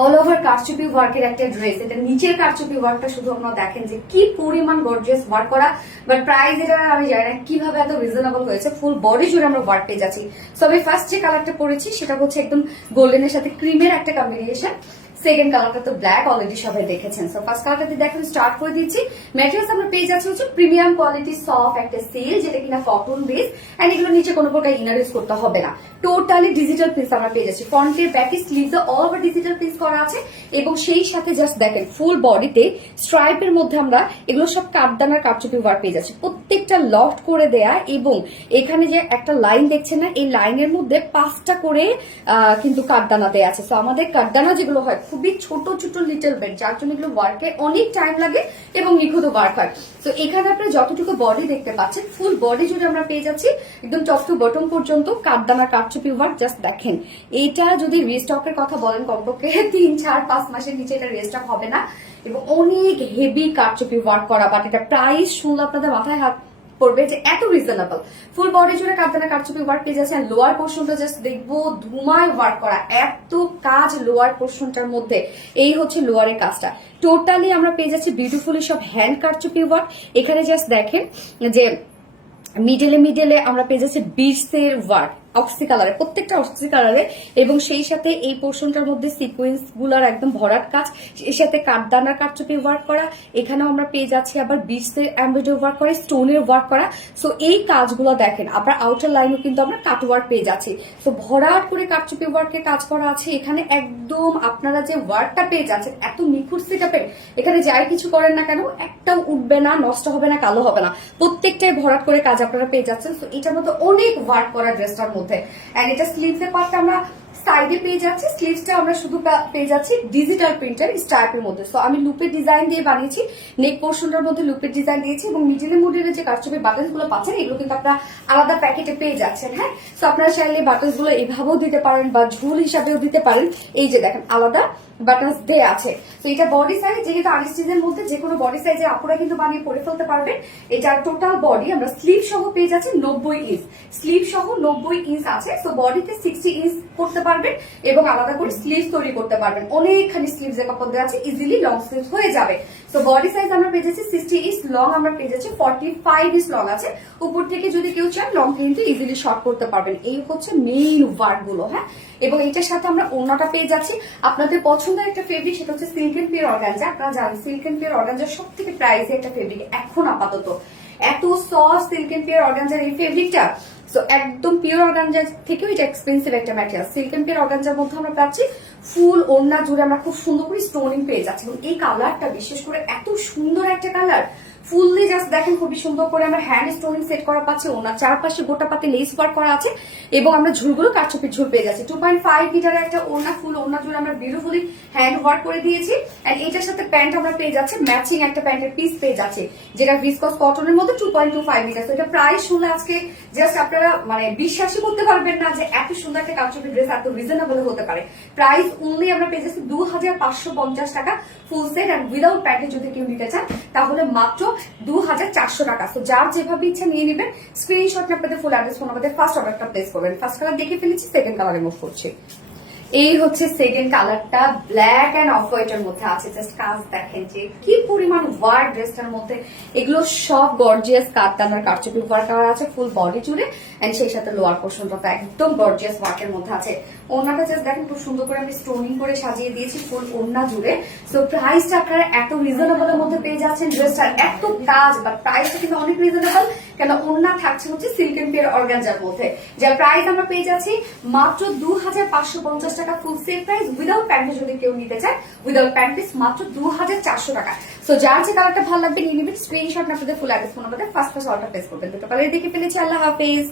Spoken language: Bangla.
অল ওভার কারচুপি ওয়ার্কের একটা ড্রেস। এটা নিচের কারচুপি ওয়ার্কটা শুধু আপনারা দেখেন যে কি পরিমাণ গর্জিয়াস ওয়ার্ক করা, বাট প্রাইস এটা আমি জানি না কিভাবে এত রিজনেবল হয়েছে। ফুল বডি জুড়ে আমরা ওয়ার্ক পেয়ে যাচ্ছি। সো আমি ফার্স্ট যে কালারটা পরেছি সেটা হচ্ছে একদম গোল্ডেনের সাথে ক্রিমের একটা কম্বিনেশন। সেকেন্ড কালারটা তো ব্ল্যাক, অলরেডি সবাই দেখেছেন। সো ফার্স্ট কালারটা দিয়ে দেখেন স্টার্ট করে দিচ্ছি। ম্যাটেরিয়ালস আমরা পেয়ে যাচ্ছি হচ্ছে প্রিমিয়াম কোয়ালিটি সফট একটা সিল্ক, যেটা কিনা কটন বেস, এন্ড এগুলো নিচে কোনো প্রকার ইনার ইউজ করতে হবে না। টোটালি ডিজিটাল প্রিন্ট আমরা পেয়ে যাচ্ছি। ফ্রন্টে ব্যাকে sleeves all over digital print করা আছে, এবং সেই সাথে জাস্ট দেখেন ফুল বডিতে স্ট্রাইপের মধ্যে আমরা এগুলো সব কাঠদানার কারচুপি ওয়ার্ক পেয়ে যাচ্ছি। প্রত্যেকটা লফট করে দেয়া, এবং এখানে যে একটা লাইন দেখছেন না, এই লাইনের মধ্যে 5টা করে কিন্তু কাঠদানা দেয়া আছে। তো আমাদের কাঠদানা যেগুলো হয় খুবই ছোট ছোট লিটল বেড, যার জন্য এগুলো ওয়ার্কে অনেক টাইম লাগে এবং নিখুঁত ওয়ার্ক হয়। তো এখানে আপনারা যতটুকু বডি দেখতে পাচ্ছেন, ফুল বডি জুড়ে আমরা পেয়ে যাচ্ছি একদম টপ টু বটম পর্যন্ত কাঠদানা কারচুপি ওয়ার্ক। জাস্ট দেখেন, এইটা যদি রিস্টকের কথা বলেন কমপক্ষে 3-4-5 মাসের নিচে এটা রিস্টক হবে না, এবং অনেক হেভি কারচুপি ওয়ার্ক করা। বাট এটা প্রাইস শুনলে আপনাদের মাথায় হাত পড়বে যে এত রিজনেবল। ফুল বডি জুড়ে কাঠদানা কারচুপি ওয়ার্ক পেয়ে যাচ্ছে। লোয়ার পোর্শনটা জাস্ট দেখবো ধুমায় ওয়ার্ক করা, এত কাজ লোয়ার পোর্শনটার মধ্যে। এই হচ্ছে লোয়ারের কাজটা। টোটালি আমরা পেয়ে যাচ্ছি বিউটিফুলি সব হ্যান্ড কারচুপি ওয়ার্ক। এখানে জাস্ট দেখেন যে মিডলে আমরা পেয়ে যাচ্ছি বিটসের ওয়ার্ক, অক্সি কালারে, প্রত্যেকটা অক্সি কালারে, এবং সেই সাথে এই পোর্শনটার মধ্যে সিকোয়েন্স গুলার একদম ভরাট কাজ, এর সাথে কাঠদানার কারচুপি ওয়ার্ক করা। এখানেও আমরা পেয়ে যাচ্ছি আবার বিটসের এমব্রয়ডারি ওয়ার্ক করা, স্টোনের ওয়ার্ক করা। সো এই কাজগুলো দেখেন, আবার আউটার লাইনও কিন্তু আমরা কাট ওয়ার্ক পেয়ে যাচ্ছি। সো ভরাট করে কারচুপি ওয়ার্কের কাজ করা আছে এখানে। একদম আপনারা যে ওয়ার্কটা পেয়ে যাচ্ছেন এত নিখুঁত সেটআপের, এখানে যাই কিছু করেন না কেন একটাও উঠবে না, নষ্ট হবে না, কালো হবে না, প্রত্যেকটাই ভরাট করে কাজ আপনারা পেয়ে যাচ্ছেন। সো এটার মধ্যে অনেক ওয়ার্ক করা ড্রেসটার মধ্যে। এন্ড এটা স্লিভসের পার্টটা আমরা সাইডে পেয়ে যাচ্ছি। স্লিভসটা আমরা শুধু পেয়ে যাচ্ছি ডিজিটাল প্রিন্টের স্ট্রাইপের মধ্যে। সো আমি লুপের ডিজাইন দিয়ে বানিয়েছি, নেক পোর্শনটার মধ্যে লুপের ডিজাইন দিয়েছি, এবং মিডিলের মডেলের যে কারচুপি বাটনস গুলো পাচ্ছেন এগুলো কিন্তু আপনারা আলাদা প্যাকেটে পেয়ে যাচ্ছেন। হ্যাঁ, সো আপনারা চাইলে বাটনস গুলো এভাবেও দিতে পারেন বা ঝুল হিসাবেও দিতে পারেন। এই যে দেখেন আলাদা বাটনস দেয়া আছে। তো এটা বডি সাইজ, যেহেতু আনস্টিচের মধ্যে যে কোনো বডি সাইজে আপুরা কিন্তু বানিয়ে পরে ফেলতে পারবেন। এটা টোটাল বডি আমরা স্লিভ সহ পেয়ে যাচ্ছি 90 ইঞ্চ, স্লিভ সহ 90 ইঞ্চ আছে। সো বডিতে 60 ইঞ্চ করতে পারবেন, এবং আলাদা করে স্লিভস তৈরি করতে পারবেন। অনেকখানি স্লিভস এর কাপড় দেওয়া আছে, ইজিলি লং স্লিভস হয়ে যাবে। সো বডি সাইজ আমরা পেয়ে যাচ্ছি 60 ইঞ্চ, লং আমরা পেয়ে যাচ্ছি 45 ইঞ্চ লং আছে। উপর থেকে যদি কেউ চান লং কিন্তু ইজিলি শর্ট করতে পারবেন। এই হচ্ছে মেইন ওয়ার্ক গুলো। হ্যাঁ, এবং এটার সাথে আমরা ওড়নাটা পেয়ে যাচ্ছি। আপনাদের পছন্দের একটা ফেব্রিক, সেটা হচ্ছে সিল্ক এন্ড পিওর অর্গানজা। আপনারা জানেন সিল্ক এন্ড পিওর অর্গানজা সব থেকে প্রাইসি একটা ফেব্রিক এখন আপাতত। এত সফট সিল্ক এন্ড পিওর অর্গানজার এই ফেব্রিকটা, সো একদম পিওর অর্গানজা থেকেও এটা এক্সপেন্সিভ একটা ম্যাটেরিয়াল। সিল্ক এন্ড পিওর অর্গানজার মধ্যে আমরা পাচ্ছি ফুল ওড়না জুড়ে আমরা খুব সুন্দর করে স্টোনিং পেয়ে যাচ্ছি। এবং এই কালারটা বিশেষ করে এত সুন্দর একটা কালার, ফুললি জাস্ট দেখেন খুবই সুন্দর করে আমরা হ্যান্ড স্টোনিং সেট করা পাচ্ছি। ওনার চারপাশে গোটা পাতে লেস ওয়ার্ক করা আছে, এবং আমরা ঝুলগুলো কারচুপির ঝুল পেয়ে যাচ্ছি। 2.5 মিটারের একটা ওড়না, ফুল ওড়না জুড়ে আমরা বিউটিফুলি হ্যান্ড ওয়ার্ক করে দিয়েছি। এন্ড এটার সাথে প্যান্ট আমরা পেয়ে যাচ্ছি, ম্যাচিং একটা প্যান্টের পিস পেয়ে যাচ্ছে, যেটা ভিসকস কটনের মধ্যে 2.25 মিটার। তো এটা প্রাইস শুনলে আজকে জাস্ট আপনারা মানে বিশ্বাসই করতে পারবেন না যে এত সুন্দর একটা কারচুপি ড্রেস এত রিজনেবল হতে পারে। প্রাইস অনলি আমরা পেয়ে যাচ্ছি 2550 টাকা ফুল সেট। এন্ড উইদাউট প্যান্টে যদি কেউ নিতে চান তাহলে মাত্র 2400 টাকা। তো যার যেভাবে ইচ্ছা নিয়ে নেবেন। স্ক্রিনশট আপনাদের ফুল অ্যাড্রেস ফোন আমাদের ফার্স্ট অর্ডারটা প্লেস করবেন। ফার্স্ট কালার দেখে ফেলেছি, সেকেন্ড কালারে মুভ করছি। এই হচ্ছে সেকেন্ড কালারটা, ব্ল্যাক এন্ড অফ হোয়াইট এর মধ্যে আছে। জাস্ট কাজ দেখেন যে কি পরিমাণ ওয়ার্ক ড্রেসটার মধ্যে। এগুলো সব গর্জিয়াস কাঠদানার কারচুপি ওয়ার্ক করা আছে ফুল বডি জুড়ে, এন্ড সেই সাথে লোয়ার পোর্শনটা একদম গর্জিয়াস ওয়ার্কের মধ্যে আছে। ওড়নাটা জাস্ট দেখেন খুব সুন্দর করে আমি স্টোনিং করে সাজিয়ে দিয়েছি ফুল ওড়না জুড়ে। সো প্রাইসটা আপনারা এত রিজনেবল এর মধ্যে পেয়ে যাচ্ছেন। ড্রেসটার এত কাজ, বাট প্রাইসটা কিন্তু অনেক রিজনেবল, কেন ওড়না থাকছে হচ্ছে সিল্ক এন্ড পিওর অর্গানজার মধ্যে, যার প্রাইস আমরা পেয়ে যাচ্ছি মাত্র 2550 টাকা ফুল সেট প্রাইস। উইদাউট প্যান্টে যদি কেউ নিতে চায়, উইদাউট প্যান্ট পিস মাত্র 2400 টাকা। সো যার যে কালারটা ভালো লাগবে নিয়ে নেবেন। স্ক্রিনশট আপনাদের ফুল অ্যাড্রেস ফোন আমাদের ফার্স্ট অর্ডার প্লেস করবেন। দুটো কালার দেখে ফেলেছি। আল্লাহ হাফেজ।